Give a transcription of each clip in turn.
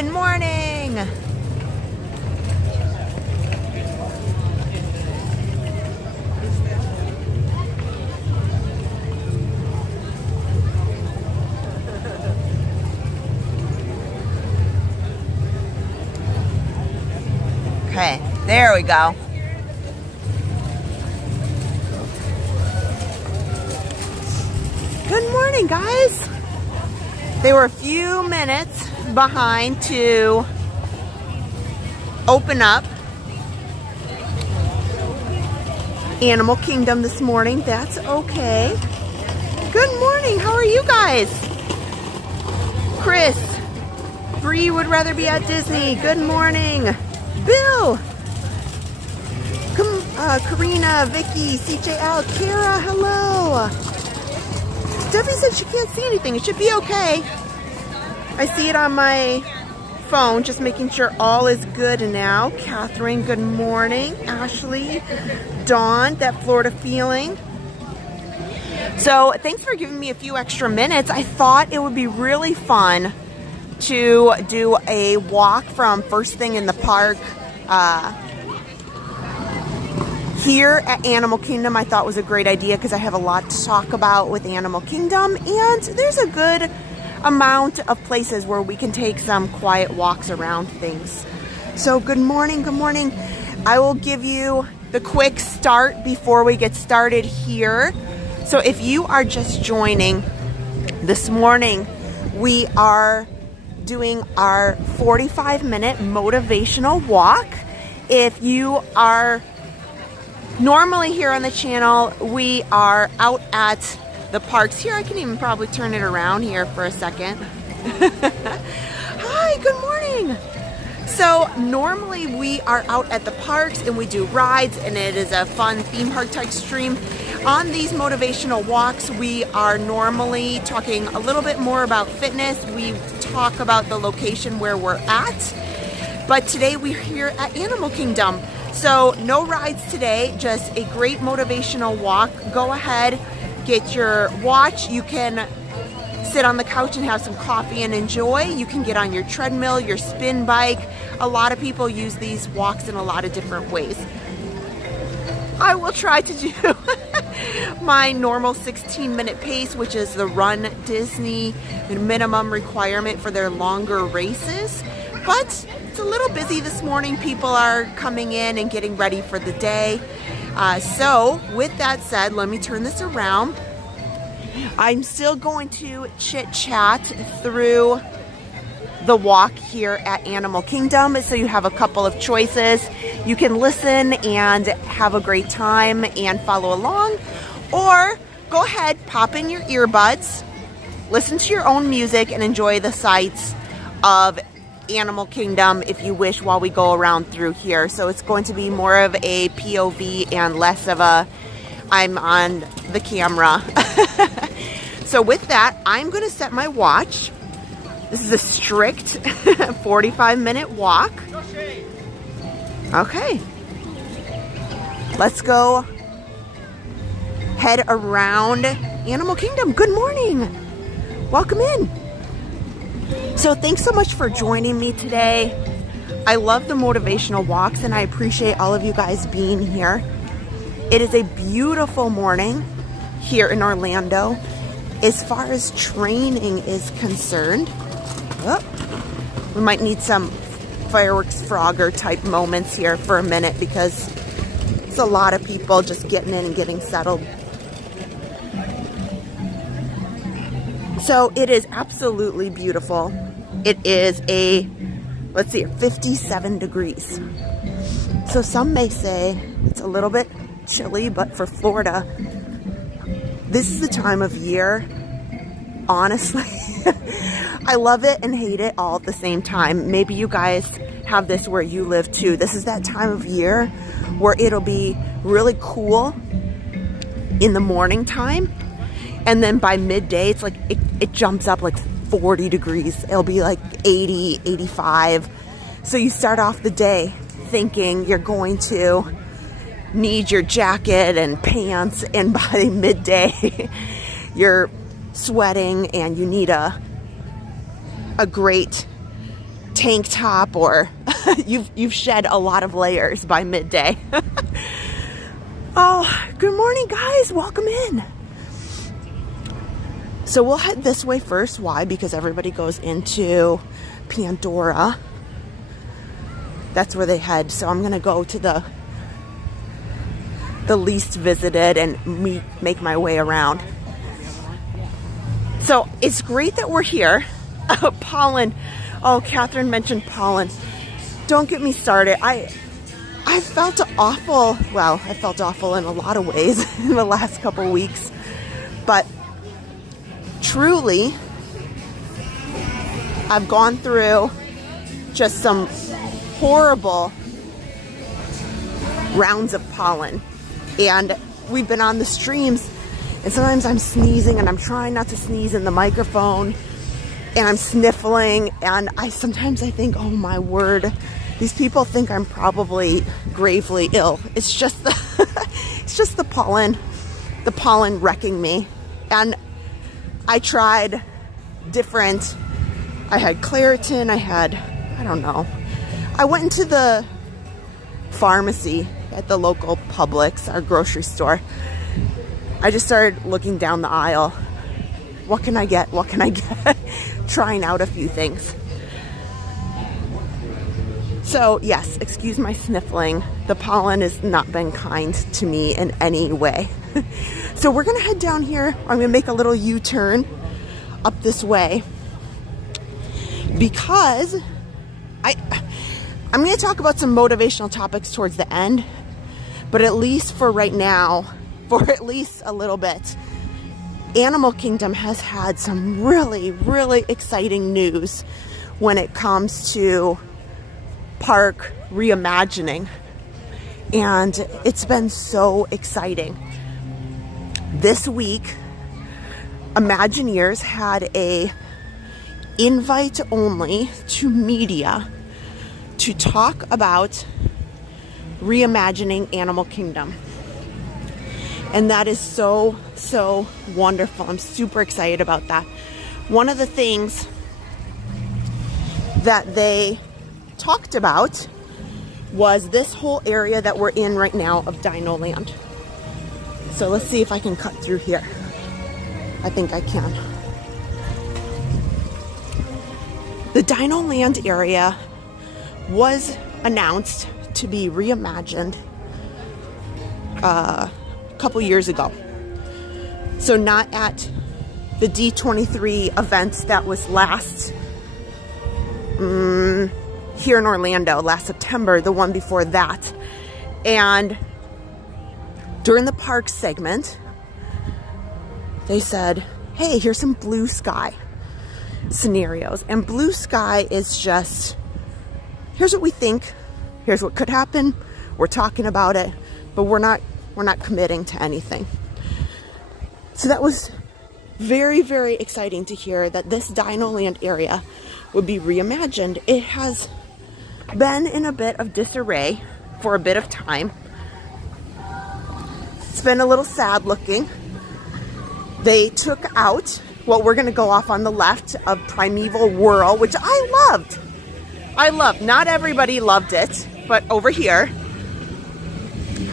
Good morning. Okay, there we go. Good morning, guys. They were a few minutes behind to open up Animal Kingdom this morning. That's okay. Good morning. How are you guys? Chris, Bree would rather be at Disney. Good morning. Bill, Karina, Vicky, CJL, Kara, hello. Debbie said she can't see anything. It should be okay. I see it on my phone, just making sure all is good now. Catherine, good morning. Ashley, Dawn, that Florida feeling. So thanks for giving me a few extra minutes. I thought it would be really fun to do a walk from first thing in the park here at Animal Kingdom. I thought was a great idea because I have a lot to talk about with Animal Kingdom, and there's a good amount of places where we can take some quiet walks around things. So good morning, good morning. I will give you the quick start before we get started here. So if you are just joining this morning, we are doing our 45-minute motivational walk. If you are normally here on the channel, we are out at the parks here. I can even probably turn it around here for a second. Hi, good morning. So normally we are out at the parks and we do rides, and it is a fun theme park type stream. On these motivational walks, we are normally talking a little bit more about fitness. We talk about the location where we're at, but today we're here at Animal Kingdom. So no rides today, just a great motivational walk. Go ahead, get your watch. You can sit on the couch and have some coffee and enjoy. You can get on your treadmill, your spin bike. A lot of people use these walks in a lot of different ways. I will try to do my normal 16-minute pace, which is the Run Disney minimum requirement for their longer races. But it's a little busy this morning. People are coming in and getting ready for the day. So with that said, let me turn this around. I'm still going to chit-chat through the walk here at Animal Kingdom, so you have a couple of choices. You can listen and have a great time and follow along, or go ahead, pop in your earbuds, listen to your own music, and enjoy the sights of Animal Kingdom if you wish while we go around through here. So it's going to be more of a POV and less of a I'm on the camera. So with that, I'm going to set my watch. This is a strict 45-minute walk. Okay. Let's go head around Animal Kingdom. Good morning. Welcome in. So thanks so much for joining me today. I love the motivational walks, and I appreciate all of you guys being here. It is a beautiful morning here in Orlando. As far as training is concerned, we might need some fireworks Frogger type moments here for a minute because it's a lot of people just getting in and getting settled. So it is absolutely beautiful. It is let's see, 57 degrees. So some may say it's a little bit chilly, but for Florida, this is the time of year, honestly. I love it and hate it all at the same time. Maybe you guys have this where you live too. This is that time of year where it'll be really cool in the morning time, and then by midday it's like it jumps up like 40 degrees. It'll be like 80, 85. So you start off the day thinking you're going to need your jacket and pants, and by midday you're sweating and you need a great tank top, or you've shed a lot of layers by midday. Oh, good morning, guys. Welcome in. So we'll head this way first. Why? Because everybody goes into Pandora. That's where they head. So I'm gonna go to the least visited and make my way around. So it's great that we're here. Pollen. Oh, Catherine mentioned pollen. Don't get me started. I felt awful. Well, I felt awful in a lot of ways in the last couple weeks, but truly, I've gone through just some horrible rounds of pollen, and we've been on the streams, and sometimes I'm sneezing and I'm trying not to sneeze in the microphone, and I'm sniffling, and sometimes I think, oh my word, these people think I'm probably gravely ill. It's just the it's just the pollen wrecking me. And I tried different, I had Claritin, I don't know. I went into the pharmacy at the local Publix, our grocery store. I just started looking down the aisle. What can I get? What can I get? Trying out a few things. So yes, excuse my sniffling. The pollen has not been kind to me in any way. So we're gonna head down here. I'm gonna make a little U-turn up this way because I'm gonna talk about some motivational topics towards the end, but at least for right now, for at least a little bit, Animal Kingdom has had some really, really exciting news when it comes to park reimagining, and it's been so exciting. This week, Imagineers had a invite only to media to talk about reimagining Animal Kingdom. And that is so, so wonderful. I'm super excited about that. One of the things that they talked about was this whole area that we're in right now of Dino Land. So let's see if I can cut through here. I think I can. The Dino Land area was announced to be reimagined a couple years ago. So not at the D23 event that was last here in Orlando last September, the one before that. And during the park segment, they said, hey, here's some blue sky scenarios. And blue sky is just, here's what we think, here's what could happen, we're talking about it, but we're not committing to anything. So that was very, very exciting to hear that this Dino Land area would be reimagined. It has been in a bit of disarray for a bit of time. It's been a little sad looking. They took out what we're gonna go off on the left of Primeval Whirl, which I loved. Not everybody loved it, but over here,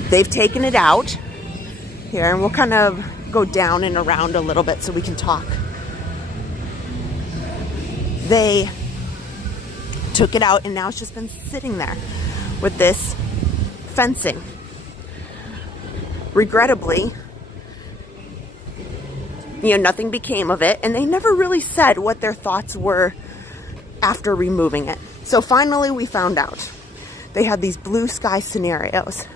they've taken it out here, and we'll kind of go down and around a little bit so we can talk. They took it out, and now it's just been sitting there with this fencing. Regrettably, nothing became of it, and they never really said what their thoughts were after removing it. So finally we found out. They had these blue sky scenarios.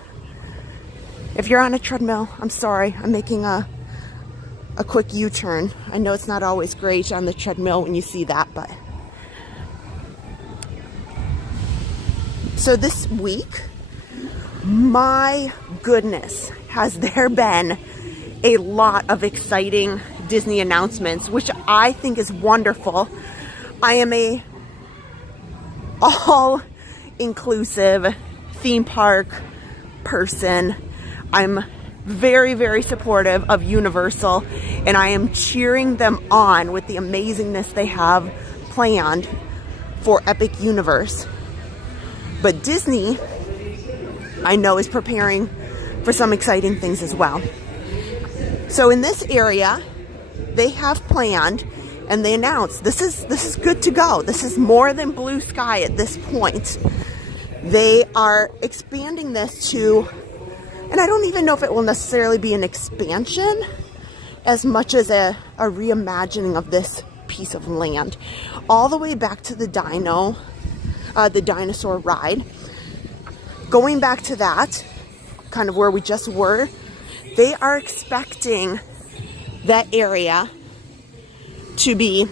If you're on a treadmill, I'm sorry, I'm making a quick U-turn. I know it's not always great on the treadmill when you see that, but. So this week, my goodness, has there been a lot of exciting Disney announcements, which I think is wonderful. I am a all-inclusive theme park person. I'm very, very supportive of Universal, and I am cheering them on with the amazingness they have planned for Epic Universe. But Disney, I know, is preparing for some exciting things as well. So in this area, they have planned, and they announced this is good to go. This is more than blue sky at this point. They are expanding this to, and I don't even know if it will necessarily be an expansion as much as a reimagining of this piece of land, all the way back to the dinosaur ride. Going back to that, kind of where we just were, they are expecting that area to be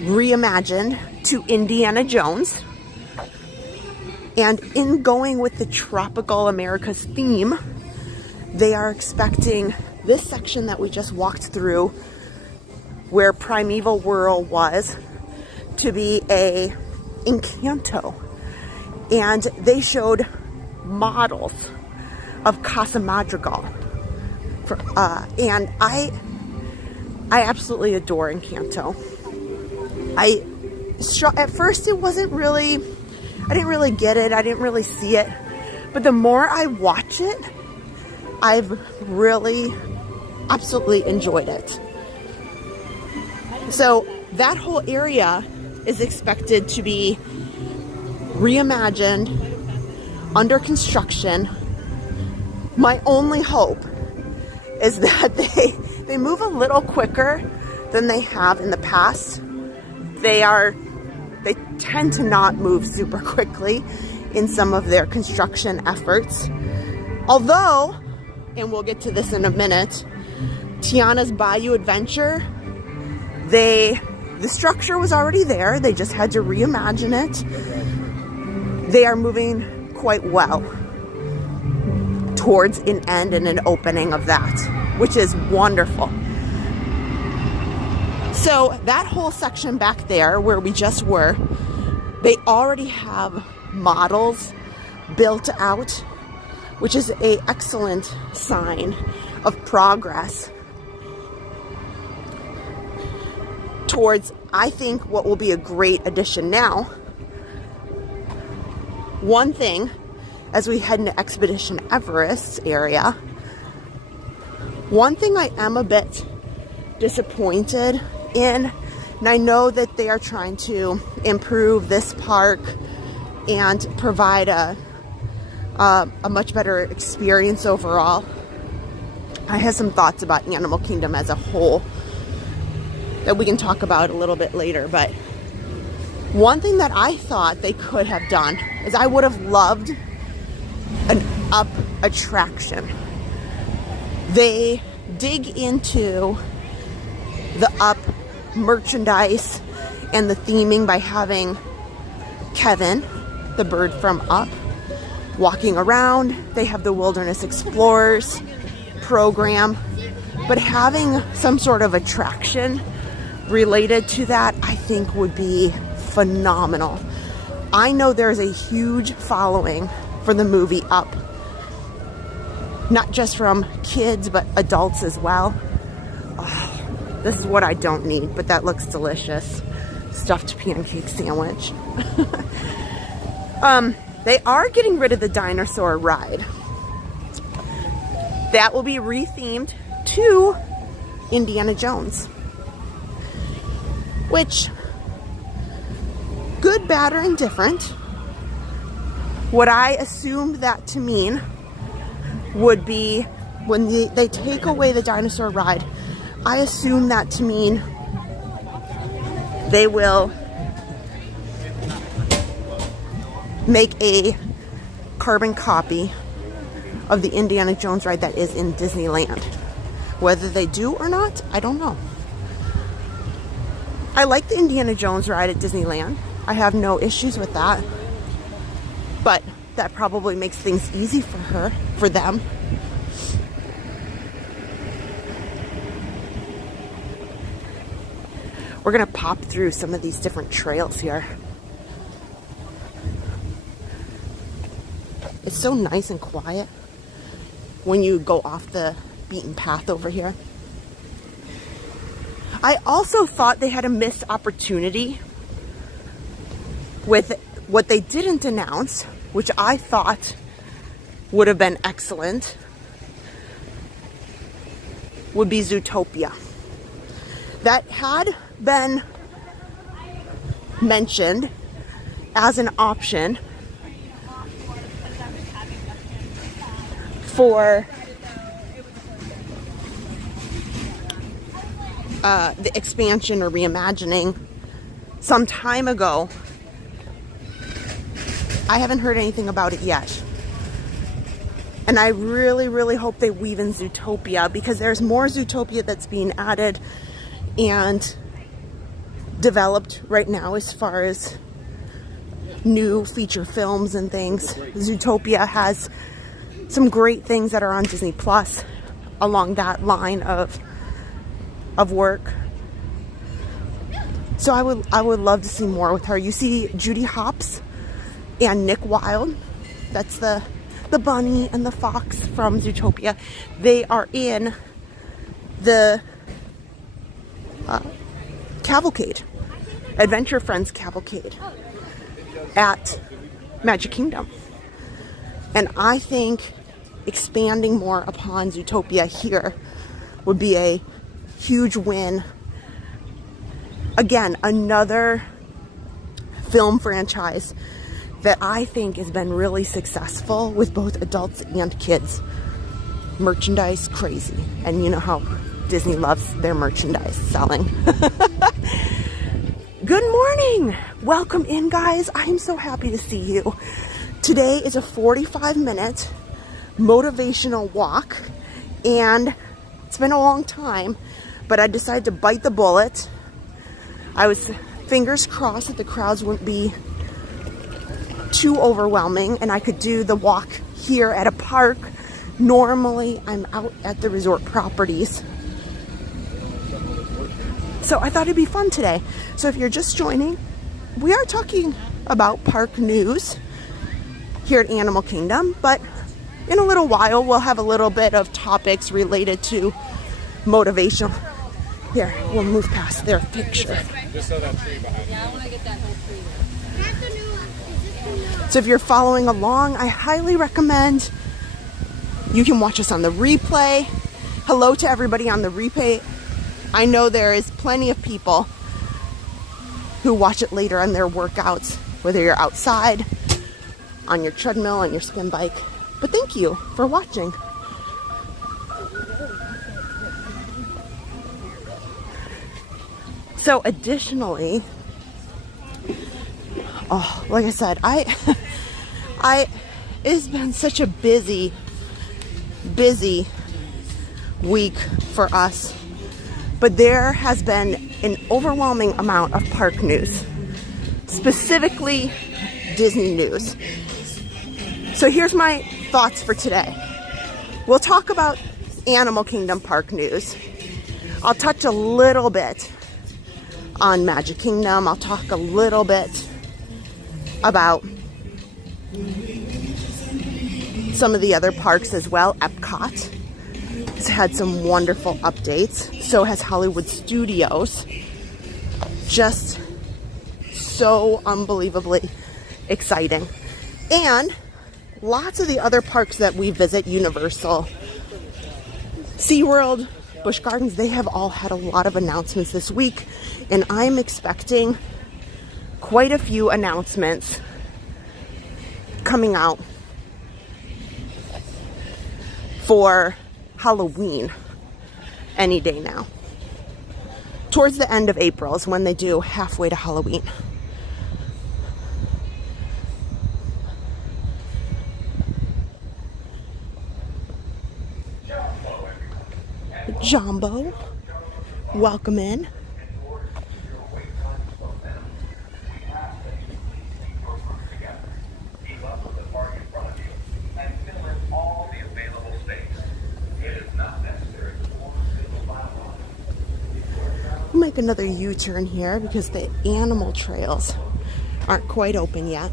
reimagined to Indiana Jones. And in going with the Tropical Americas theme, they are expecting this section that we just walked through, where Primeval World was, to be a Encanto. And they showed models of Casa Madrigal. And I absolutely adore Encanto. At first it wasn't really, I didn't really get it. I didn't really see it. But the more I watch it, I've really absolutely enjoyed it. So that whole area is expected to be reimagined, under construction. My only hope is that they move a little quicker than they have in the past. They tend to not move super quickly in some of their construction efforts. Although, and we'll get to this in a minute, Tiana's Bayou Adventure, the structure was already there. They just had to reimagine it. They are moving quite well towards an end and an opening of that, which is wonderful. So that whole section back there where we just were, they already have models built out, which is an excellent sign of progress towards, I think, what will be a great addition now. One thing, as we head into Expedition Everest's area, one thing I am a bit disappointed in, and I know that they are trying to improve this park and provide a much better experience overall. I have some thoughts about Animal Kingdom as a whole that we can talk about a little bit later, but one thing that I thought they could have done is I would have loved an up attraction. They dig into the up merchandise and the theming by having Kevin, the bird from Up, walking around. They have the Wilderness Explorers program, but having some sort of attraction related to that, I think would be phenomenal. I know there's a huge following for the movie Up, not just from kids but adults as well. Oh, this is what I don't need, but that looks delicious. Stuffed pancake sandwich. They are getting rid of the dinosaur ride. That will be rethemed to Indiana Jones, which, good, bad, or indifferent, what I assumed that to mean would be when they take away the dinosaur ride, I assume that to mean they will make a carbon copy of the Indiana Jones ride that is in Disneyland. Whether they do or not, I don't know. I like the Indiana Jones ride at Disneyland. I have no issues with that. But that probably makes things easy for them. We're gonna pop through some of these different trails here. It's so nice and quiet when you go off the beaten path over here. I also thought they had a missed opportunity with what they didn't announce, which I thought would have been excellent, would be Zootopia. That had been mentioned as an option for the expansion or reimagining some time ago. I haven't heard anything about it yet. And I really, really hope they weave in Zootopia, because there's more Zootopia that's being added and developed right now as far as new feature films and things. Zootopia has some great things that are on Disney Plus along that line of work. So I would love to see more with her. You see Judy Hopps and Nick Wilde. That's the bunny and the fox from Zootopia. They are in the cavalcade, Adventure Friends cavalcade at Magic Kingdom. And I think expanding more upon Zootopia here would be a huge win. Again, another film franchise that I think has been really successful with both adults and kids. Merchandise crazy. And you know how Disney loves their merchandise selling. Good morning. Welcome in, guys. I'm so happy to see you. Today is a 45-minute motivational walk, and it's been a long time, but I decided to bite the bullet. I was fingers crossed that the crowds wouldn't be too overwhelming and I could do the walk here at a park. Normally I'm out at the resort properties, so I thought it'd be fun today. So if you're just joining, we are talking about park news here at Animal Kingdom, but in a little while we'll have a little bit of topics related to motivation. Here, we'll move past their picture. Just so that tree behind you. Yeah, I want to get that whole tree. So if you're following along, I highly recommend you can watch us on the replay. Hello to everybody on the replay. I know there is plenty of people who watch it later on their workouts, whether you're outside, on your treadmill, on your spin bike. But thank you for watching. So additionally, like I said, it's been such a busy week for us, but there has been an overwhelming amount of park news, specifically Disney news. So here's my thoughts for today. We'll talk about Animal Kingdom park news. I'll touch a little bit on Magic Kingdom. I'll talk a little bit about some of the other parks as well. Epcot has had some wonderful updates. So has Hollywood Studios. Just so unbelievably exciting. And lots of the other parks that we visit, Universal, SeaWorld, Busch Gardens, they have all had a lot of announcements this week, and I'm expecting quite a few announcements coming out for Halloween any day now. Towards the end of April is when they do halfway to Halloween. Jumbo, welcome in. We'll make another U-turn here because the animal trails aren't quite open yet.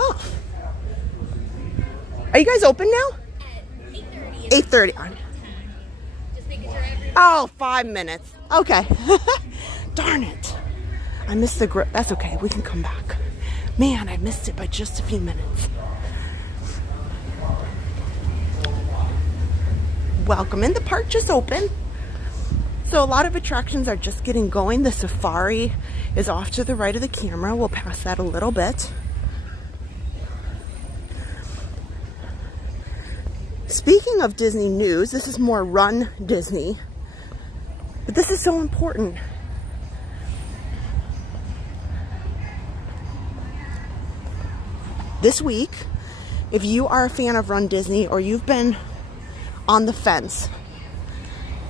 Oh. Are you guys open now? 8:30. 8:30. Just making sure everyone Oh, 5 minutes. Okay. Darn it. I missed the grip. That's okay. We can come back. Man, I missed it by just a few minutes. Welcome in. The park just opened. So a lot of attractions are just getting going. The safari is off to the right of the camera. We'll pass that a little bit. Speaking of Disney news, this is more Run Disney, but this is so important. This week, if you are a fan of Run Disney or you've been on the fence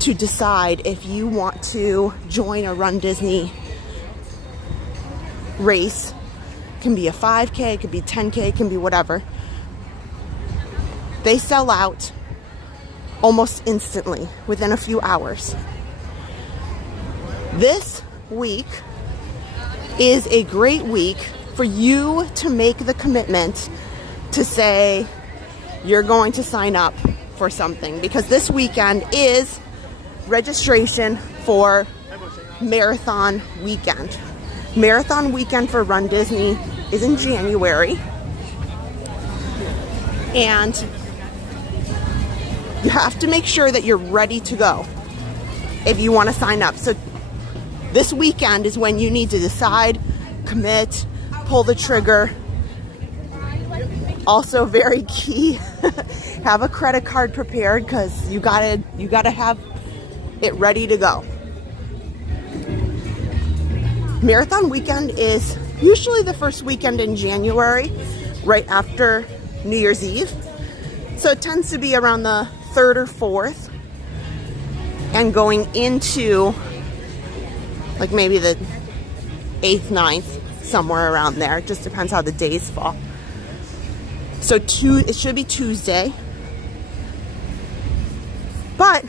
to decide if you want to join a Run Disney race, it can be a 5K, it could be 10K, it can be whatever. They sell out almost instantly, within a few hours. This week is a great week for you to make the commitment to say you're going to sign up for something, because this weekend is registration for Marathon Weekend. Marathon Weekend for Run Disney is in January, and you have to make sure that you're ready to go if you want to sign up. So this weekend is when you need to decide, commit, pull the trigger. Also very key, have a credit card prepared, because you gotta have it ready to go. Marathon Weekend is usually the first weekend in January, right after New Year's Eve. So it tends to be around the 3rd or 4th, and going into like maybe the 8th, 9th, somewhere around there. It just depends how the days fall. So it should be Tuesday. But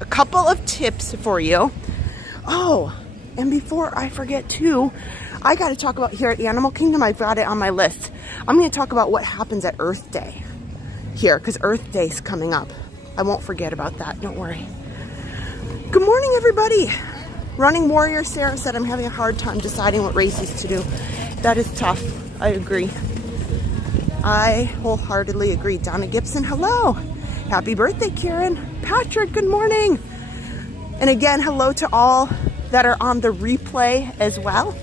a couple of tips for you. Oh, and before I forget too, I got to talk about here at Animal Kingdom. I've got it on my list. I'm going to talk about what happens at Earth Day here, because Earth Day's coming up. I won't forget about that. Don't worry. Good morning, everybody. Running Warrior Sarah said I'm having a hard time deciding what races to do. That is tough. I agree. I wholeheartedly agree. Donna Gibson, hello. Happy birthday, Karen. Patrick, good morning. And again, hello to all that are on the replay as well.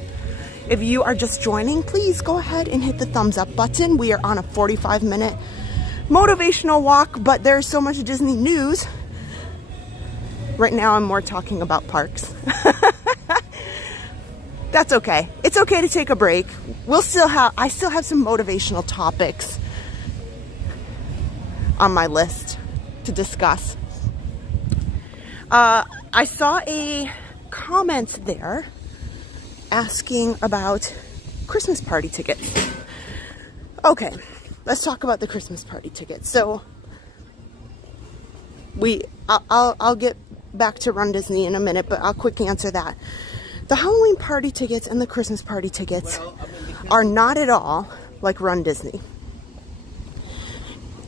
If you are just joining, please go ahead and hit the thumbs up button. We are on a 45-minute motivational walk, but there's so much Disney news. Right now I'm more talking about parks. That's okay. It's okay to take a break. I still have some motivational topics on my list to discuss. I saw a comment there asking about Christmas party tickets. Okay, let's talk about the Christmas party tickets. So I'll get back to Run Disney in a minute, but I'll quickly answer that. The Halloween party tickets and the Christmas party tickets are not at all like Run Disney.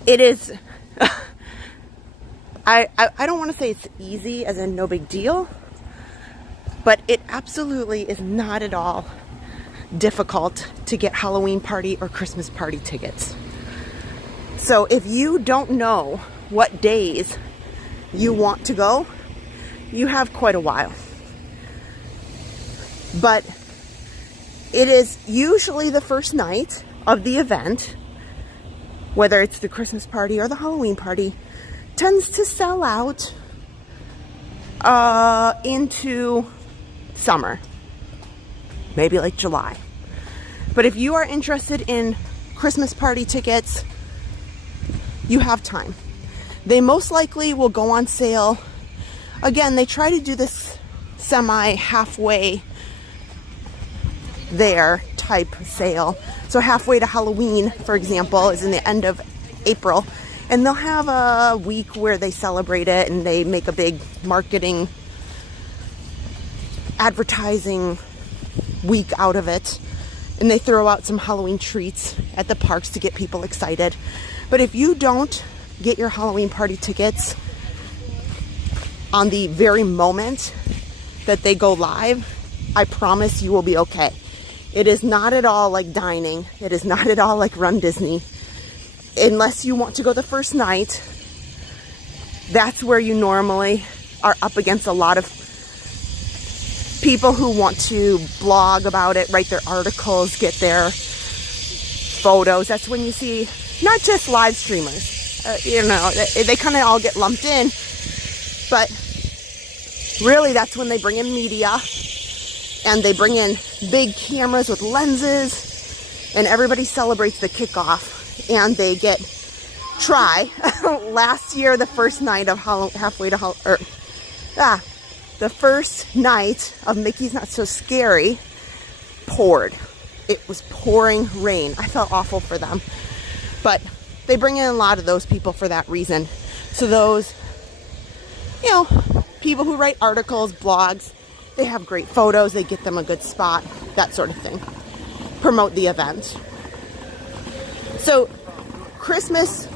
It is, I don't want to say it's easy as in no big deal, but it absolutely is not at all difficult to get Halloween party or Christmas party tickets. So if you don't know what days you want to go, you have quite a while. But it is usually the first night of the event, whether it's the Christmas party or the Halloween party, tends to sell out into summer, maybe like July. But if you are interested in Christmas party tickets, you have time. They most likely will go on sale. Again, they try to do this semi-halfway there type sale. So halfway to Halloween, for example, is in the end of April. And they'll have a week where they celebrate it and they make a big marketing, advertising week out of it. And they throw out some Halloween treats at the parks to get people excited. But if you don't get your Halloween party tickets on the very moment that they go live, I promise you will be okay. It is not at all like dining. It is not at all like Run Disney. Unless you want to go the first night, that's where you normally are up against a lot of people who want to blog about it, write their articles, get their photos. That's when you see not just live streamers, they kind of all get lumped in, but really that's when they bring in media and they bring in big cameras with lenses, and everybody celebrates the kickoff. And they try. Last year, the first night of the first night of Mickey's Not So Scary poured. It was pouring rain. I felt awful for them. But they bring in a lot of those people for that reason. So those, people who write articles, blogs, they have great photos. They get them a good spot, that sort of thing. Promote the event. So Christmas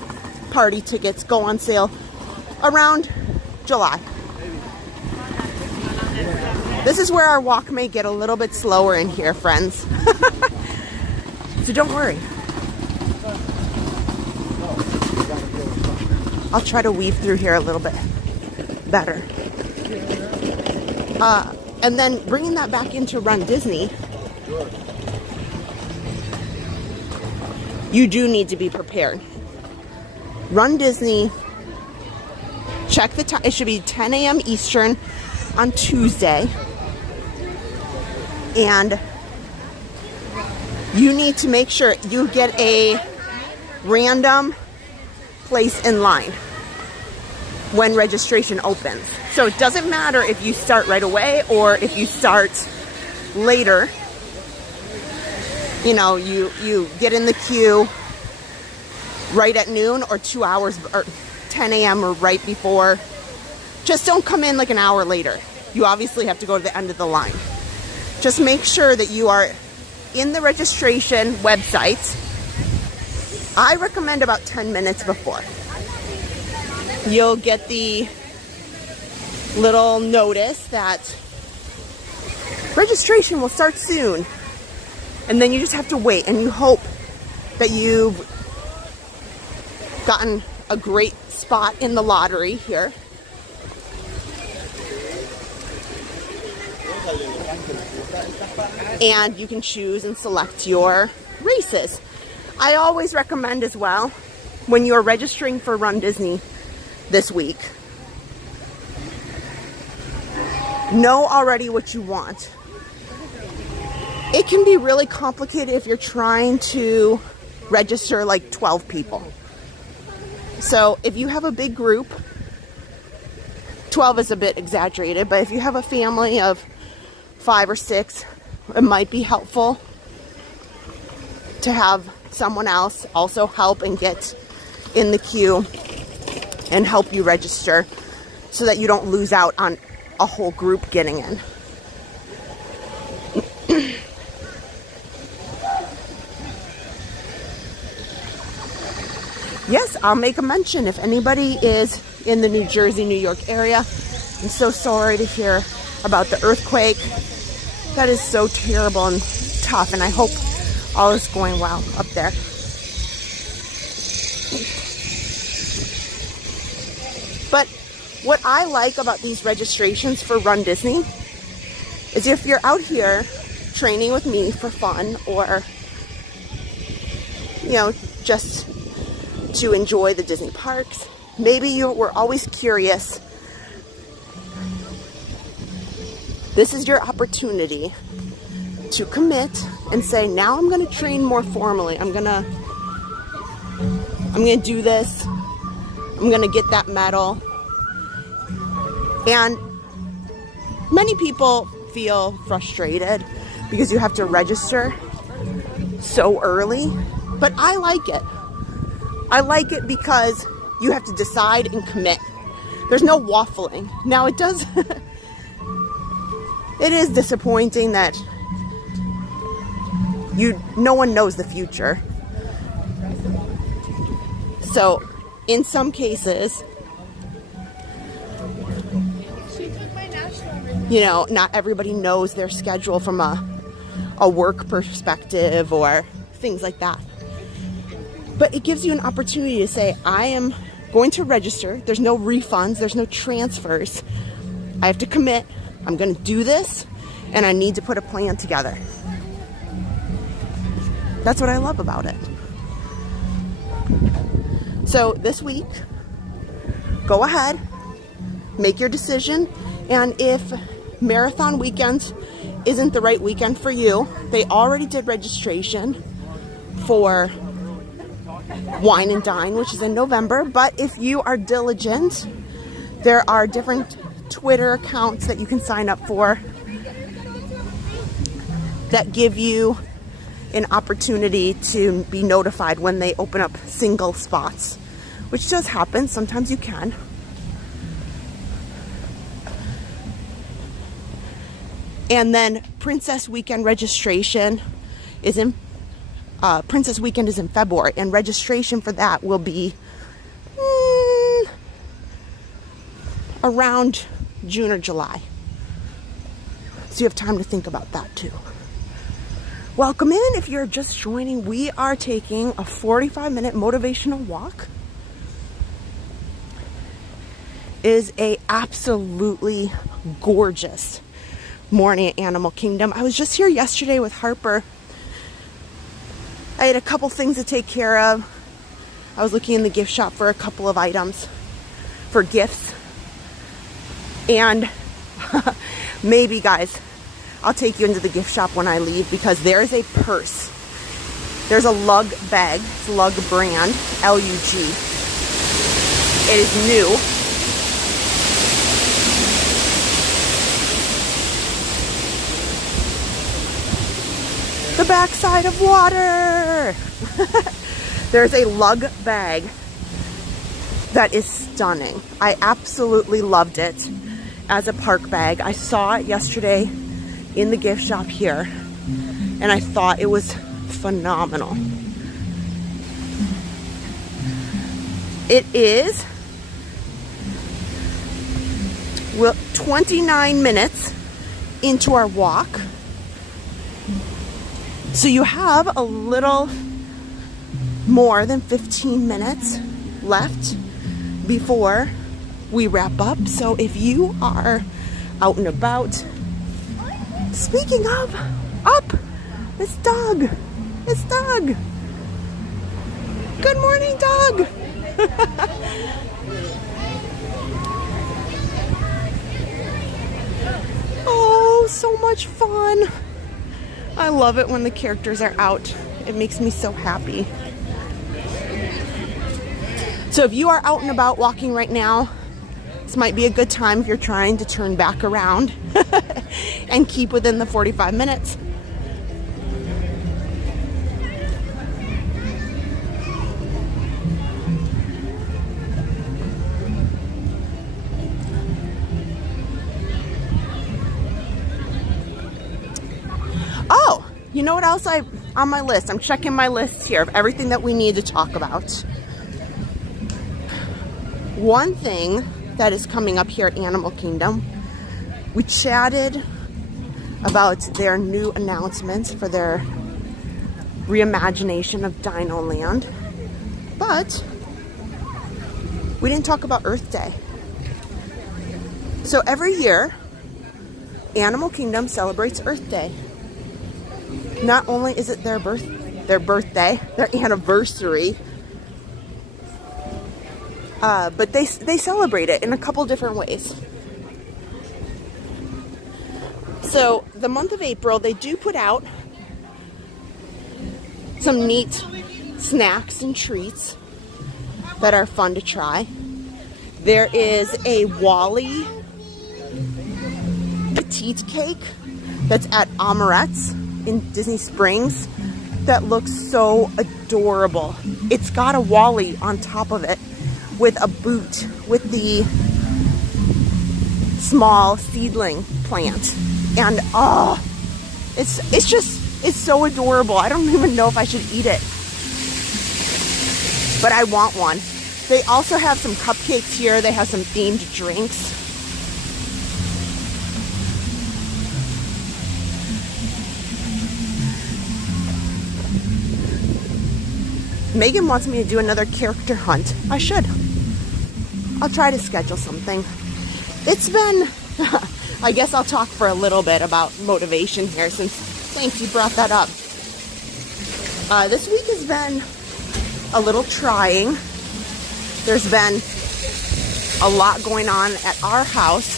party tickets go on sale around July. This is where our walk may get a little bit slower in here, friends. So don't worry. I'll try to weave through here a little bit better. And then bringing that back into Run Disney, you do need to be prepared. Run Disney, check the time. It should be 10 a.m. Eastern on Tuesday. And you need to make sure you get a random place in line when registration opens. So it doesn't matter if you start right away or if you start later. You get in the queue right at noon or 2 hours or 10 a.m. or right before. Just don't come in like an hour later. You obviously have to go to the end of the line. Just make sure that you are in the registration website. I recommend about 10 minutes before. You'll get the little notice that registration will start soon. And then you just have to wait, and you hope that you've gotten a great spot in the lottery here. And you can choose and select your races. I always recommend as well, when you're registering for Run Disney this week, know already what you want. It can be really complicated if you're trying to register like 12 people. So if you have a big group, 12 is a bit exaggerated, but if you have a family of 5 or 6, it might be helpful to have someone else also help and get in the queue and help you register so that you don't lose out on a whole group getting in. Yes, I'll make a mention if anybody is in the New Jersey, New York area. I'm so sorry to hear about the earthquake. That is so terrible and tough, and I hope all is going well up there. But what I like about these registrations for Run Disney is if you're out here training with me for fun or, just to enjoy the Disney parks, maybe you were always curious, this is your opportunity to commit and say, now I'm going to train more formally. I'm going to do this. I'm going to get that medal. And many people feel frustrated because you have to register so early, but I like it. I like it because you have to decide and commit. There's no waffling. Now it does, it is disappointing that no one knows the future. So in some cases, You know, not everybody knows their schedule from a work perspective or things like that. But it gives you an opportunity to say, I am going to register. There's no refunds. There's no transfers. I have to commit. I'm going to do this, and I need to put a plan together. That's what I love about it. So this week, go ahead, make your decision, and if marathon weekend isn't the right weekend for you, they already did registration for Wine and Dine, which is in November. But if you are diligent, there are different Twitter accounts that you can sign up for that give you an opportunity to be notified when they open up single spots, which does happen. Sometimes you can. And then Princess Weekend registration is in Princess Weekend is in February, and registration for that will be around June or July. So you have time to think about that too. Welcome in. If you're just joining, we are taking a 45-minute motivational walk. It is a absolutely gorgeous morning at Animal Kingdom. I was just here yesterday with Harper. I had a couple things to take care of. I was looking in the gift shop for a couple of items for gifts. And maybe, guys, I'll take you into the gift shop when I leave, because there's a purse. There's a lug bag. It's Lug brand, L-U-G. It is new. The backside of water. There's a lug bag that is stunning. I absolutely loved it as a park bag. I saw it yesterday in the gift shop here, and I thought it was phenomenal. It is 29 minutes into our walk. So you have a little more than 15 minutes left before we wrap up. So if you are out and about, speaking of, up, it's Doug. It's Doug. Good morning, Doug. Oh, so much fun. I love it when the characters are out. It makes me so happy. So if you are out and about walking right now, this might be a good time if you're trying to turn back around and keep within the 45 minutes. Oh, you know what else on my list? I'm checking my list here of everything that we need to talk about. One thing that is coming up here at Animal Kingdom, we chatted about their new announcements for their reimagination of Dino Land, but we didn't talk about Earth Day. So every year, Animal Kingdom celebrates Earth Day. Not only is it their birthday, their anniversary, but they celebrate it in a couple different ways. So the month of April, they do put out some neat snacks and treats that are fun to try. There is a Wally petite cake that's at Amorette's in Disney Springs that looks so adorable. It's got a Wally on top of it with a boot with the small seedling plant. And oh, it's so adorable. I don't even know if I should eat it, but I want one. They also have some cupcakes here. They have some themed drinks. Megan wants me to do another character hunt. I should. I'll try to schedule something. It's been, I guess I'll talk for a little bit about motivation here since, thanks, you brought that up. This week has been a little trying. There's been a lot going on at our house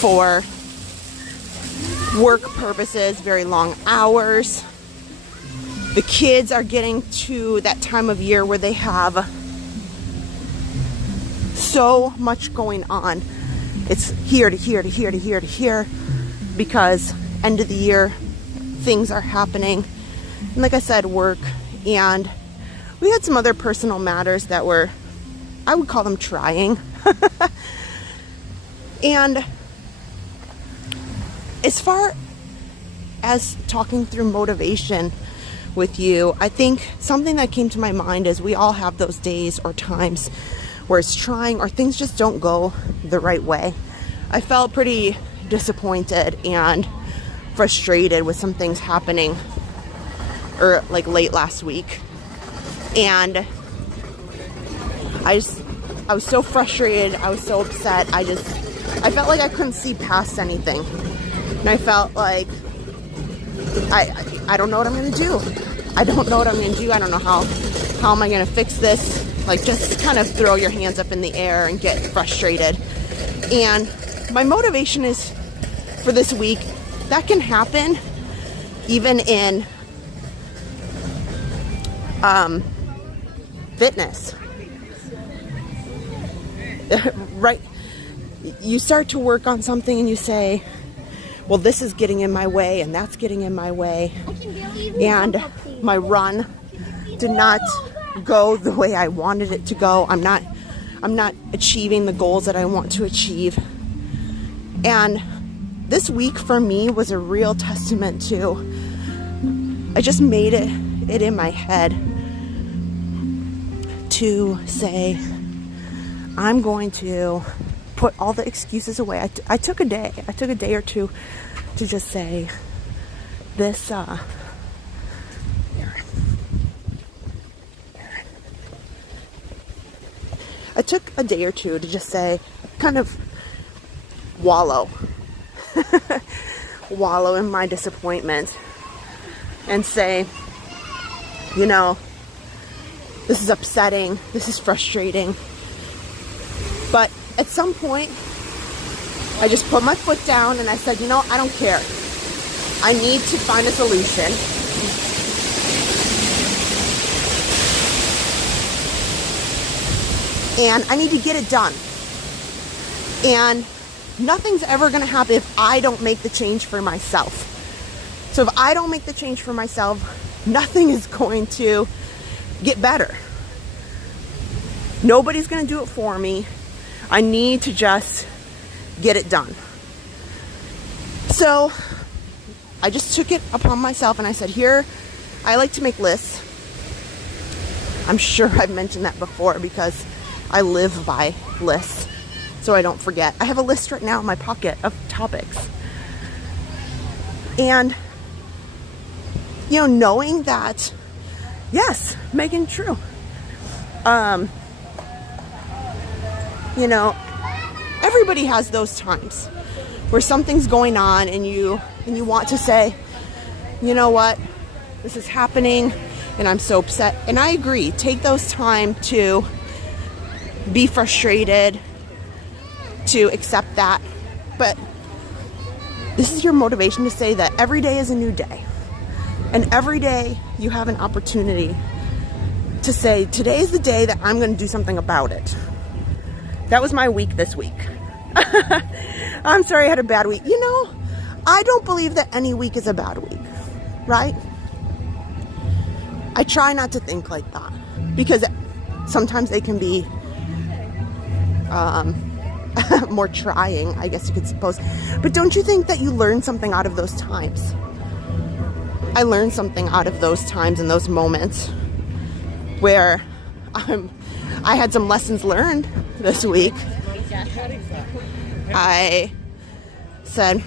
for work purposes, very long hours. The kids are getting to that time of year where they have so much going on. It's here to here to here to here to here because end of the year things are happening. And like I said, work, and we had some other personal matters that were, I would call them trying. And as far as talking through motivation with you, I think something that came to my mind is we all have those days or times where it's trying or things just don't go the right way. I felt pretty disappointed and frustrated with some things happening like late last week. And I was so frustrated, I was so upset, I felt like I couldn't see past anything. And I felt like I don't know what I'm gonna do. I don't know what I'm gonna do. I don't know how am I gonna fix this? Like, just kind of throw your hands up in the air and get frustrated. And my motivation is for this week, that can happen even in fitness. Right? You start to work on something and you say, well, this is getting in my way and that's getting in my way. And my run did not go the way I wanted it to go. I'm not achieving the goals that I want to achieve. And this week for me was a real testament to, I just made it in my head to say, I'm going to put all the excuses away. I took a day or two to just say, this, I took a day or two to just say, kind of wallow in my disappointment and say, you know, this is upsetting, this is frustrating. But at some point, I just put my foot down and I said, you know, I don't care. I need to find a solution. And I need to get it done. And nothing's ever going to happen if I don't make the change for myself. So if I don't make the change for myself, nothing is going to get better. Nobody's going to do it for me. I need to just get it done. So I just took it upon myself and I said, here, I like to make lists. I'm sure I've mentioned that before because I live by lists, so I don't forget. I have a list right now in my pocket of topics. And, you know, knowing that, yes, Megan, true. You know, everybody has those times where something's going on and you want to say, you know what, this is happening and I'm so upset. And I agree, take those time to be frustrated, to accept that. But this is your motivation to say that every day is a new day. And every day you have an opportunity to say, today is the day that I'm going to do something about it. That was my week this week. I'm sorry I had a bad week. You know, I don't believe that any week is a bad week, right? I try not to think like that because sometimes they can be more trying, I guess you could suppose. But don't you think that you learn something out of those times? I learned something out of those times and those moments where I had some lessons learned this week. I said,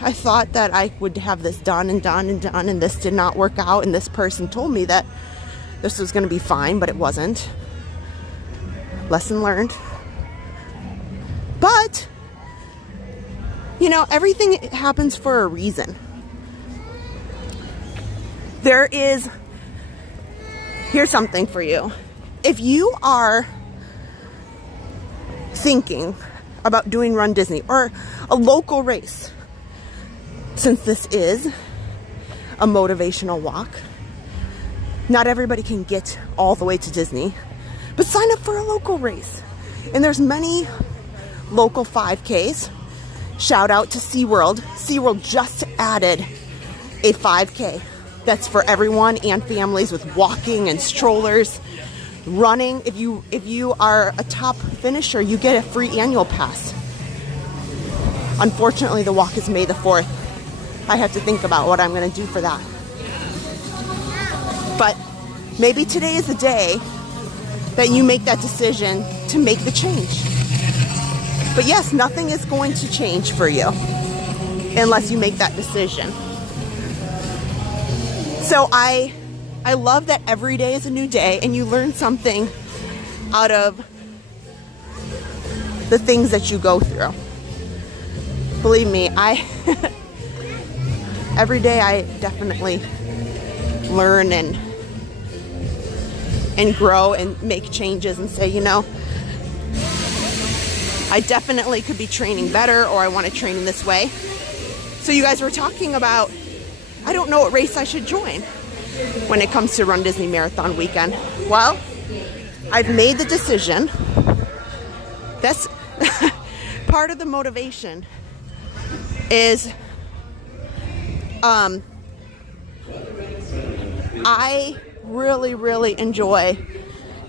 I thought that I would have this done and done and done, and this did not work out, and this person told me that this was going to be fine, but it wasn't. Lesson learned. But, you know, everything happens for a reason. Here's something for you. If you are thinking about doing Run Disney or a local race, since this is a motivational walk, not everybody can get all the way to Disney, but sign up for a local race. And there's many local 5Ks. Shout out to SeaWorld. SeaWorld just added a 5K that's for everyone and families with walking and strollers. Running, if you are a top finisher, you get a free annual pass. Unfortunately, the walk is May the 4th. I have to think about what I'm going to do for that. But maybe today is the day that you make that decision to make the change. But yes, nothing is going to change for you unless you make that decision. So I love that every day is a new day and you learn something out of the things that you go through. Believe me, every day I definitely learn and grow and make changes and say, you know, I definitely could be training better, or I want to train in this way. So you guys were talking about, I don't know what race I should join when it comes to Run Disney Marathon weekend. Well, I've made the decision. That's part of the motivation is I really enjoy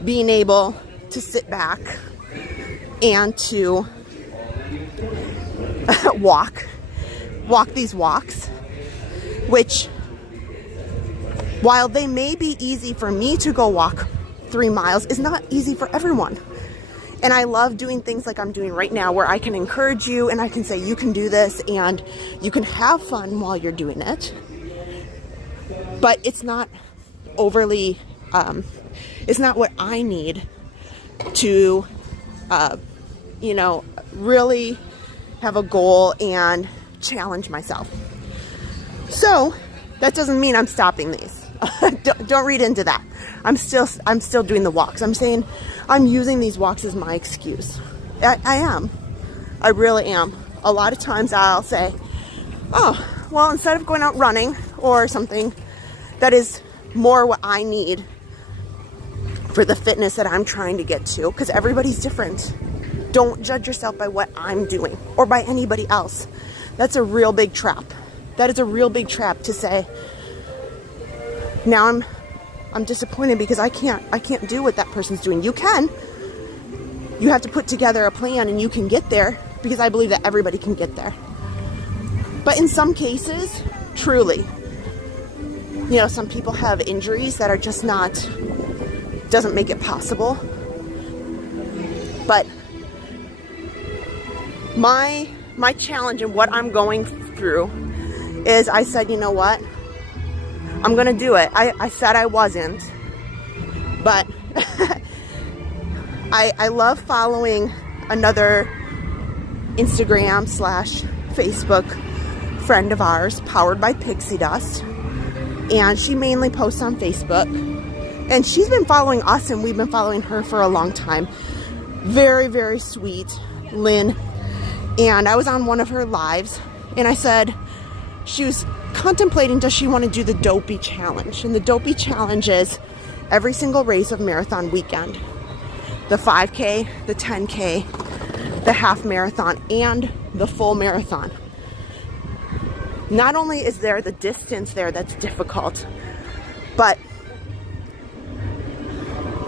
being able to sit back and to walk these walks, which, while they may be easy for me to go walk 3 miles, is not easy for everyone. And I love doing things like I'm doing right now, where I can encourage you and I can say, you can do this, and you can have fun while you're doing it. But it's not overly, it's not what I need to, you know, really have a goal and challenge myself. So that doesn't mean I'm stopping these. Don't read into that. I'm still doing the walks. I'm saying I'm using these walks as my excuse. I am. I really am. A lot of times I'll say, oh, well, instead of going out running or something that is more what I need for the fitness that I'm trying to get to, because everybody's different. Don't judge yourself by what I'm doing or by anybody else. That's a real big trap. That is a real big trap to say, now I'm disappointed because I can't do what that person's doing. You can. You have to put together a plan and you can get there, because I believe that everybody can get there. But in some cases, truly, you know, some people have injuries that are just doesn't make it possible. But my challenge and what I'm going through is, I said, you know what? I'm going to do it. I said I wasn't, but I love following another Instagram/Facebook friend of ours, Powered by Pixie Dust. And she mainly posts on Facebook. And she's been following us, and we've been following her for a long time. Very, very sweet, Lynn. And I was on one of her lives, and I said, she was contemplating, does she want to do the Dopey Challenge? And the Dopey Challenge is every single race of marathon weekend. The 5K, the 10K, the half marathon, and the full marathon. Not only is there the distance there that's difficult, but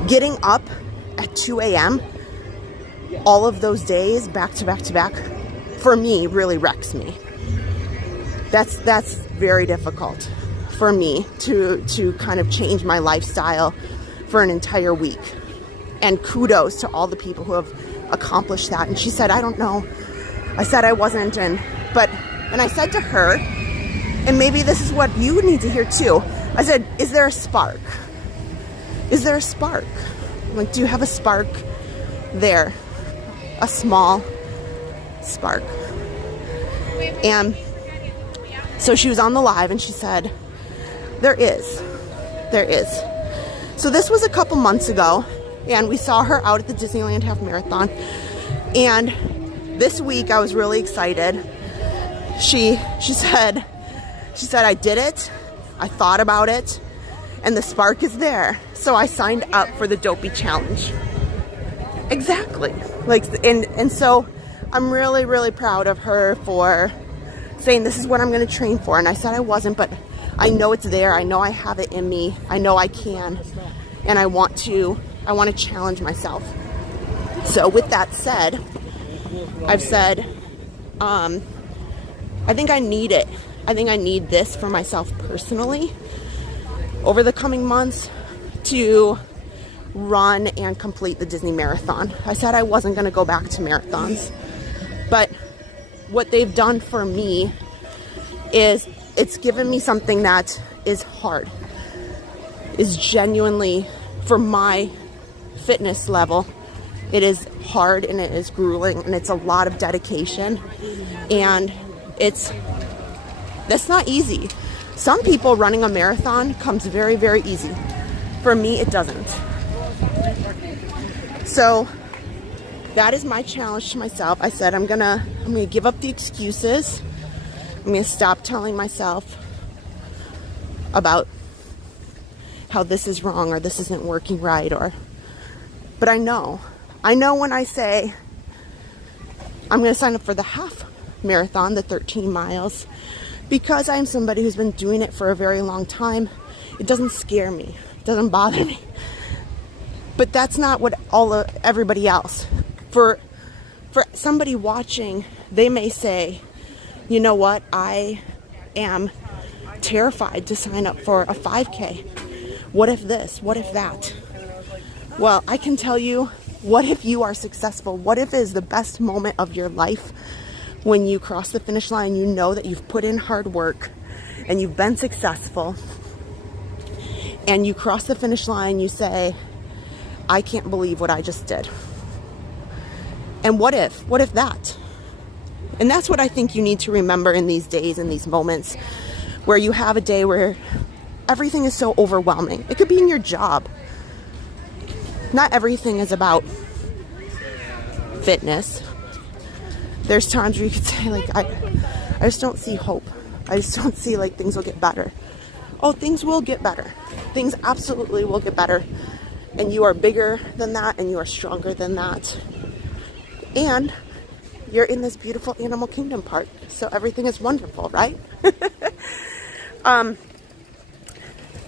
getting up at 2 a.m. all of those days, back to back to back, for me, really wrecks me. That's very difficult for me to kind of change my lifestyle for an entire week. And kudos to all the people who have accomplished that. And she said, I don't know. I said I wasn't, and I said to her, and maybe this is what you need to hear too, I said, is there a spark? is there a spark? Like, do you have a spark there? A small spark. And so she was on the live and she said, there is. So this was a couple months ago, and we saw her out at the Disneyland Half Marathon. And this week I was really excited. She said, I did it. I thought about it, and the spark is there. So I signed up for the Dopey Challenge. Exactly. Like, and so I'm really, really proud of her for saying this is what I'm going to train for. And I said I wasn't, but I know it's there. I know I have it in me. I know I can, and I want to challenge myself. So with that said, I've said, I think I need it. I think I need this for myself personally over the coming months to run and complete the Disney Marathon. I said I wasn't going to go back to marathons, but what they've done for me is it's given me something that is hard, is genuinely, for my fitness level, it is hard and it is grueling and it's a lot of dedication, and that's not easy. Some people running a marathon comes very, very easy. For me, it doesn't. So that is my challenge to myself. I said I'm gonna give up the excuses. I'm gonna stop telling myself about how this is wrong or this isn't working right, but I know when I say I'm gonna sign up for the half marathon, the 13 miles, because I'm somebody who's been doing it for a very long time. It doesn't scare me. It doesn't bother me. But that's not what everybody else. For somebody watching, they may say, you know what, I am terrified to sign up for a 5K. What if this? What if that? Well, I can tell you, what if you are successful? What if it is the best moment of your life when you cross the finish line, you know that you've put in hard work and you've been successful, and you cross the finish line, you say, I can't believe what I just did. And what if that? And that's what I think you need to remember in these days, in these moments where you have a day where everything is so overwhelming. It could be in your job. Not everything is about fitness. There's times where you could say, like, I just don't see hope. I just don't see like things will get better. Oh, things will get better. Things absolutely will get better. And you are bigger than that, and you are stronger than that. And you're in this beautiful animal kingdom park, so everything is wonderful, right?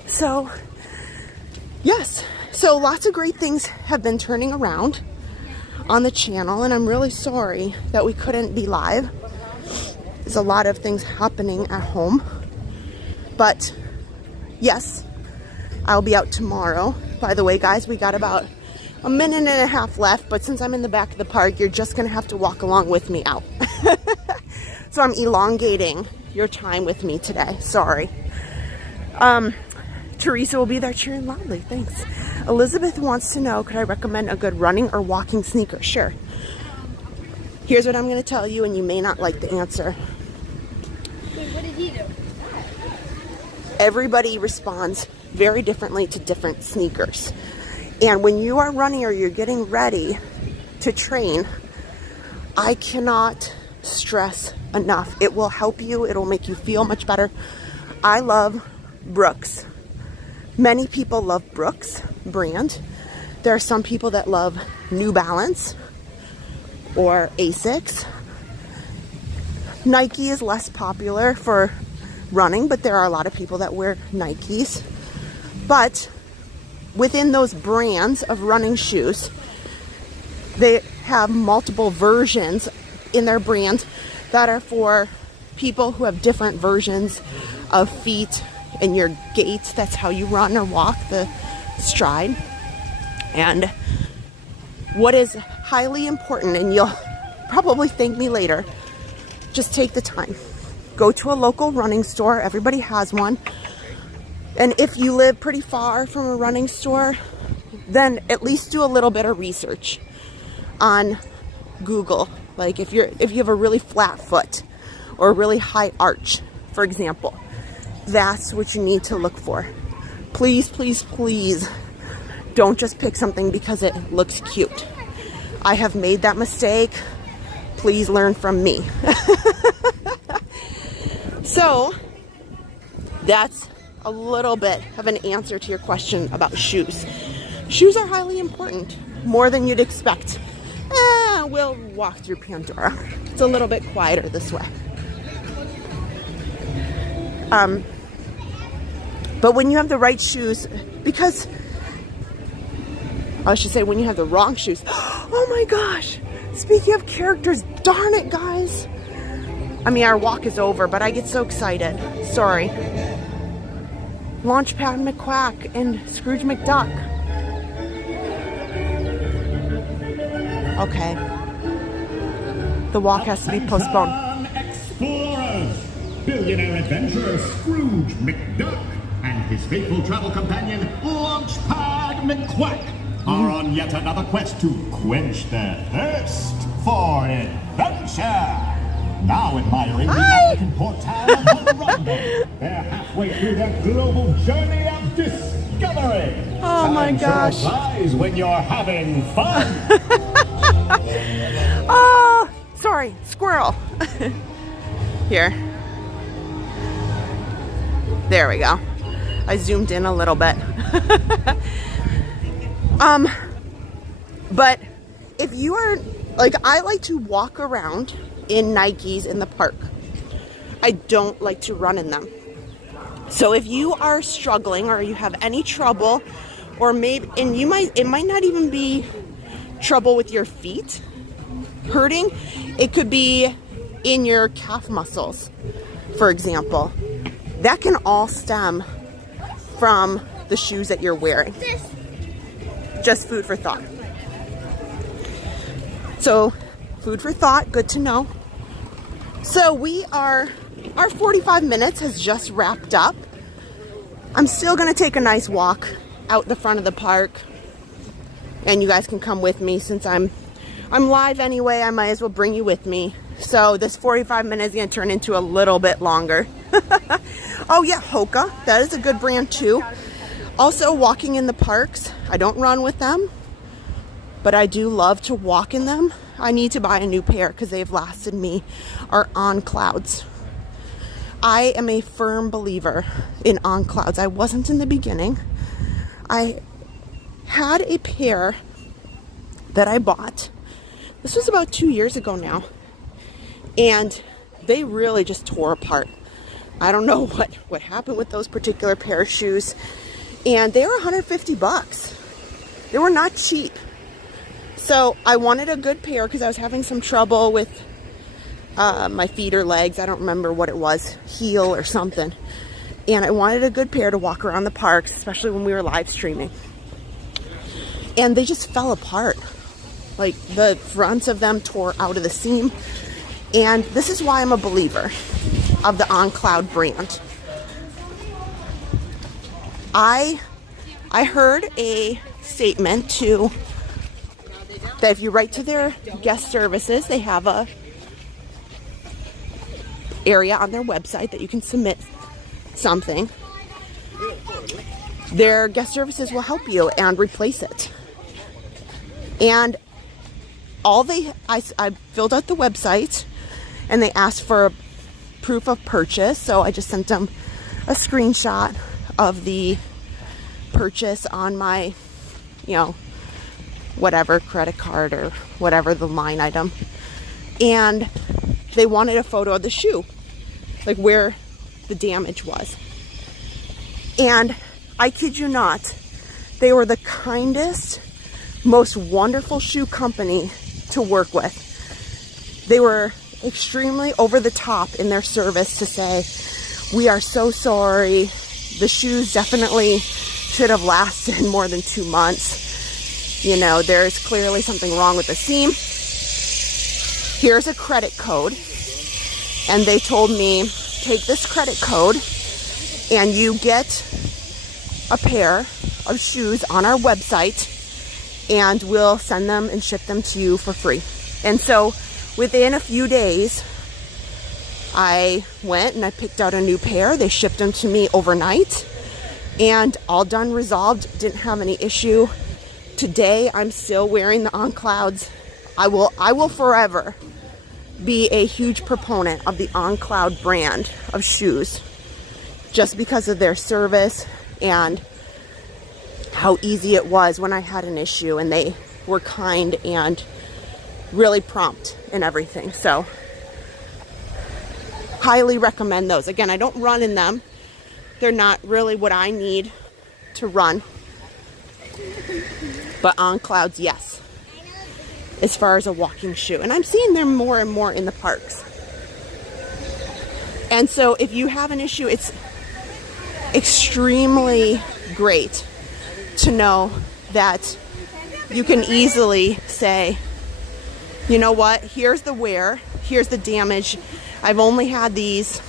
So, yes. So lots of great things have been turning around on the channel, and I'm really sorry that we couldn't be live. There's a lot of things happening at home. But, yes, I'll be out tomorrow. By the way, guys, we got about a minute and a half left, but since I'm in the back of the park, you're just going to have to walk along with me out. So I'm elongating your time with me today. Sorry. Teresa will be there cheering loudly. Thanks. Elizabeth wants to know, could I recommend a good running or walking sneaker? Sure. Here's what I'm going to tell you, and you may not like the answer. Wait, what did he do? Everybody responds very differently to different sneakers. And when you are running or you're getting ready to train, I cannot stress enough. It will help you. It'll make you feel much better. I love Brooks. Many people love Brooks brand. There are some people that love New Balance or Asics. Nike is less popular for running, but there are a lot of people that wear Nikes. But within those brands of running shoes, they have multiple versions in their brands that are for people who have different versions of feet and your gaits. That's how you run or walk, the stride. And what is highly important, and you'll probably thank me later, just take the time. Go to a local running store. Everybody has one. And if you live pretty far from a running store, then at least do a little bit of research on Google. Like if you have a really flat foot or a really high arch, for example, that's what you need to look for. Please, please, please don't just pick something because it looks cute. I have made that mistake. Please learn from me. So that's a little bit of an answer to your question about shoes. Shoes are highly important, more than you'd expect. We'll walk through Pandora. It's a little bit quieter this way. But when you have the right shoes, because I should say when you have the wrong shoes. Oh my gosh! Speaking of characters, darn it, guys. I mean, our walk is over, but I get so excited. Sorry. Launchpad McQuack and Scrooge McDuck. Okay. The walk has to be postponed. Explorers! Billionaire adventurer Scrooge McDuck and his faithful travel companion Launchpad McQuack are on yet another quest to quench their thirst for adventure. Now admiring the African port town of Harambe, they're halfway through their global journey of discovery. Oh my gosh. Sure flies when you're having fun. Oh, sorry, squirrel. Here. There we go. I zoomed in a little bit. But if you are, like, I like to walk around in Nikes in the park. I don't like to run in them. So if you are struggling or you have any trouble, or maybe, and it might not even be trouble with your feet hurting, it could be in your calf muscles, for example. That can all stem from the shoes that you're wearing. Just food for thought. So, food for thought, good to know. So our 45 minutes has just wrapped up. I'm still gonna take a nice walk out the front of the park, and you guys can come with me since I'm live anyway. I might as well bring you with me. So this 45 minutes is gonna turn into a little bit longer. Oh yeah, Hoka, that is a good brand too. Also, walking in the parks, I don't run with them, but I do love to walk in them. I need to buy a new pair because they've lasted me, are On Clouds. I am a firm believer in On Clouds. I wasn't in the beginning. I had a pair that I bought. This was about 2 years ago now. And they really just tore apart. I don't know what happened with those particular pair of shoes. And they were $150. They were not cheap. So I wanted a good pair because I was having some trouble with my feet or legs. I don't remember what it was, heel or something. And I wanted a good pair to walk around the parks, especially when we were live streaming. And they just fell apart. Like the fronts of them tore out of the seam. And this is why I'm a believer of the On Cloud brand. I heard a statement that if you write to their guest services, they have a area on their website that you can submit something. Their guest services will help you and replace it. And I filled out the website, and they asked for proof of purchase, so I just sent them a screenshot of the purchase on my, whatever, credit card or whatever the line item. And they wanted a photo of the shoe, like where the damage was. And I kid you not, they were the kindest, most wonderful shoe company to work with. They were extremely over the top in their service to say, we are so sorry. The shoes definitely should have lasted more than 2 months. There's clearly something wrong with the seam. Here's a credit code. And they told me, take this credit code and you get a pair of shoes on our website and we'll send them and ship them to you for free. And so within a few days, I went and I picked out a new pair. They shipped them to me overnight, and all done, resolved, didn't have any issue. Today, I'm still wearing the On Clouds. I will forever be a huge proponent of the On Cloud brand of shoes, just because of their service and how easy it was when I had an issue, and they were kind and really prompt and everything. So highly recommend those. Again, I don't run in them. They're not really what I need to run. But On Clouds, yes, as far as a walking shoe. And I'm seeing them more and more in the parks. And so if you have an issue, it's extremely great to know that you can easily say, you know what, here's the wear, here's the damage. I've only had these,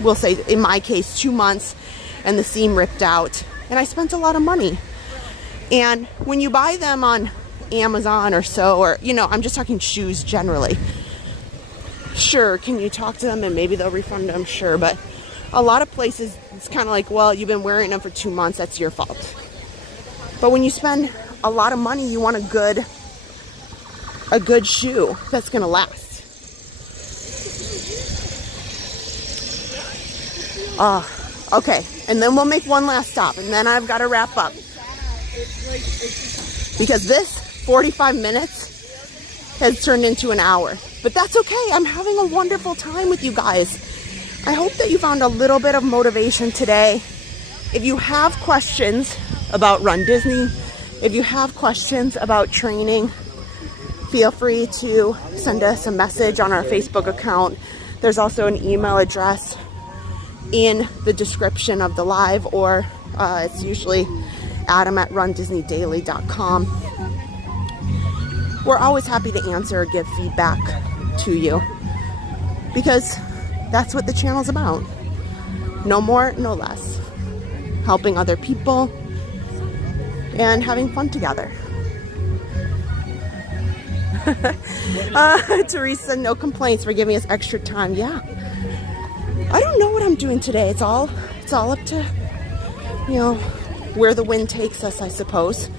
we'll say in my case, 2 months, and the seam ripped out, and I spent a lot of money. And when you buy them on Amazon or so, or, you know, I'm just talking shoes generally, sure, can you talk to them and maybe they'll refund them? Sure, but a lot of places, it's kind of like, well, you've been wearing them for 2 months, that's your fault. But when you spend a lot of money, you want a good shoe that's going to last. Okay, and then we'll make one last stop, and then I've got to wrap up. Because this 45 minutes has turned into an hour. But that's okay. I'm having a wonderful time with you guys. I hope that you found a little bit of motivation today. If you have questions about Run Disney, if you have questions about training, feel free to send us a message on our Facebook account. There's also an email address in the description of the live, or it's usually adam@rundisneydaily.com. We're always happy to answer or give feedback to you, because that's what the channel's about. No more, no less. Helping other people and having fun together. Teresa, no complaints for giving us extra time. Yeah. I don't know what I'm doing today. It's all up to, you know, where the wind takes us, I suppose.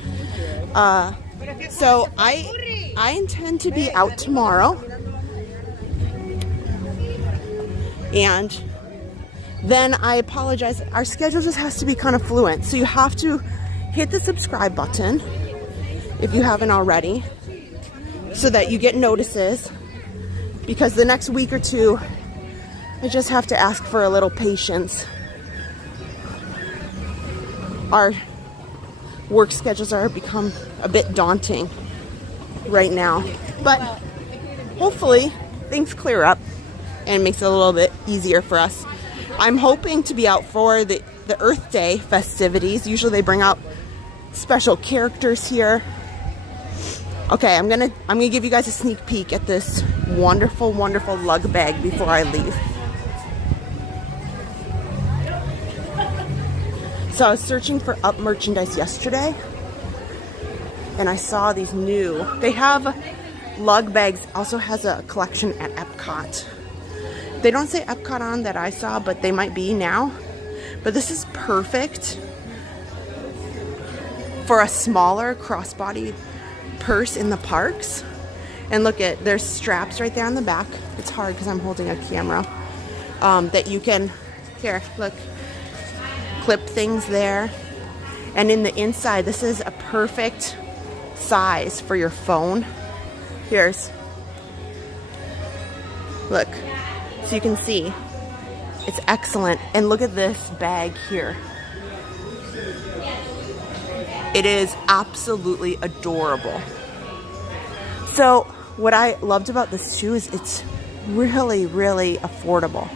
So I intend to be out tomorrow, and then I apologize. Our schedule just has to be kind of fluent. So you have to hit the subscribe button if you haven't already, so that you get notices, because the next week or two, I just have to ask for a little patience. Our work schedules are become a bit daunting right now, but hopefully things clear up and makes it a little bit easier for us. I'm hoping to be out for the Earth Day festivities. Usually they bring out special characters here. Okay, I'm gonna give you guys a sneak peek at this wonderful, wonderful lug bag before I leave. So I was searching for Up merchandise yesterday, and I saw these new, they have lug bags, also has a collection at Epcot. They don't say Epcot on that I saw, but they might be now. But this is perfect for a smaller crossbody purse in the parks. And look at, there's straps right there on the back. It's hard because I'm holding a camera. That you can, here, look, clip things there. And in the inside, this is a perfect size for your phone. Here's, look, so you can see, it's excellent. And look at this bag here. It is absolutely adorable. So what I loved about this shoe is it's really, really affordable.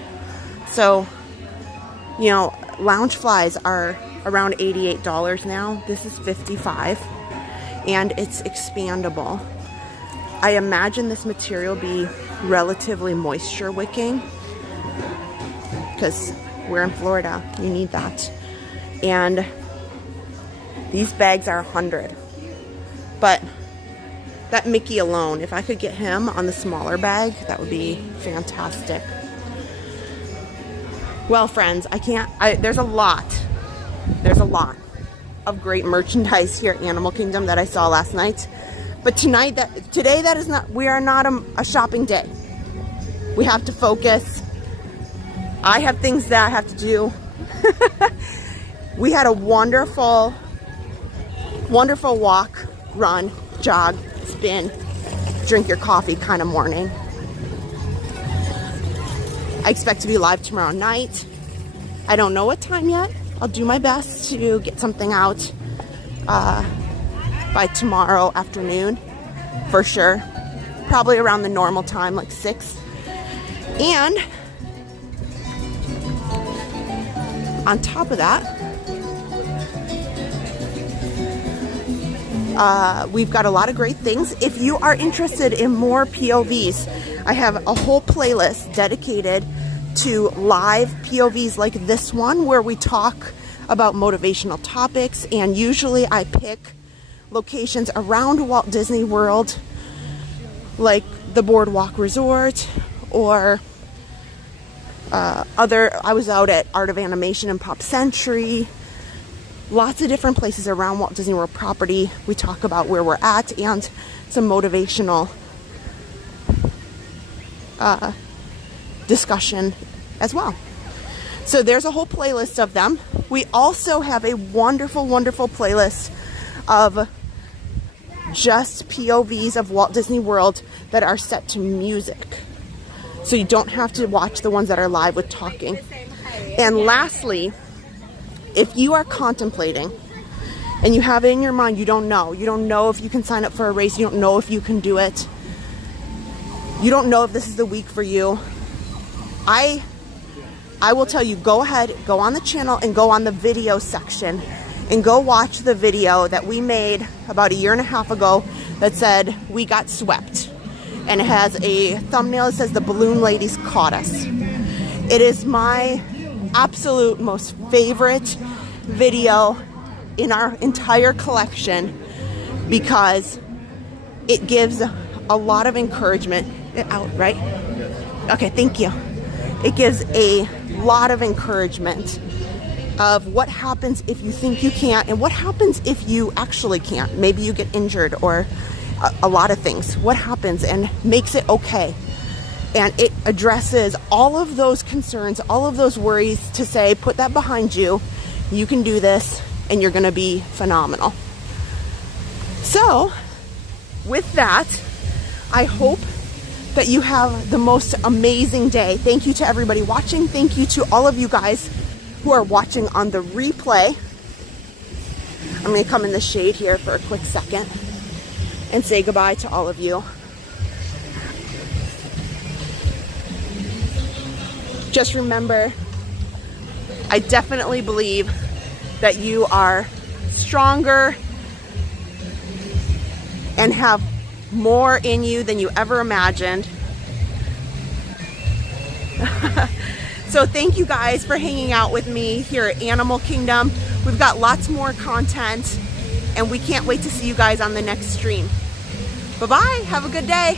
So, you know, Loungeflies are around $88 now. This is $55, and it's expandable. I imagine this material be relatively moisture wicking, because we're in Florida, you need that. And these bags are $100, but that Mickey alone, if I could get him on the smaller bag, that would be fantastic. Well, friends, there's a lot of great merchandise here at Animal Kingdom that I saw last night. But today we are not a shopping day. We have to focus. I have things that I have to do. We had a wonderful walk, run, jog, spin, drink your coffee kind of morning. I expect to be live tomorrow night. I don't know what time yet. I'll do my best to get something out by tomorrow afternoon for sure. Probably around the normal time, like 6. And on top of that, we've got a lot of great things. If you are interested in more POVs, I have a whole playlist dedicated to live POVs like this one, where we talk about motivational topics, and usually I pick locations around Walt Disney World, like the Boardwalk Resort, or I was out at Art of Animation and Pop Century. Lots of different places around Walt Disney World property. We talk about where we're at and some motivational discussion as well. So there's a whole playlist of them. We also have a wonderful, wonderful playlist of just POVs of Walt Disney World that are set to music. So you don't have to watch the ones that are live with talking. And lastly, if you are contemplating and you have it in your mind, you don't know if you can sign up for a race, you don't know if you can do it, you don't know if this is the week for you, I will tell you, go ahead, go on the channel and go on the video section and go watch the video that we made about 1.5 years ago that said we got swept. And it has a thumbnail that says the balloon ladies caught us. It is my absolute most favorite video in our entire collection because it gives a lot of encouragement. Out, right? Okay, thank you. It gives a lot of encouragement of what happens if you think you can't and what happens if you actually can't. Maybe you get injured or a lot of things. What happens, and makes it okay. And it addresses all of those concerns, all of those worries, to say, put that behind you. You can do this and you're going to be phenomenal. So with that, I hope that you have the most amazing day. Thank you to everybody watching. Thank you to all of you guys who are watching on the replay. I'm going to come in the shade here for a quick second and say goodbye to all of you. Just remember, I definitely believe that you are stronger and have more in you than you ever imagined. So thank you guys for hanging out with me here at Animal Kingdom. We've got lots more content and we can't wait to see you guys on the next stream. Bye-bye. Have a good day.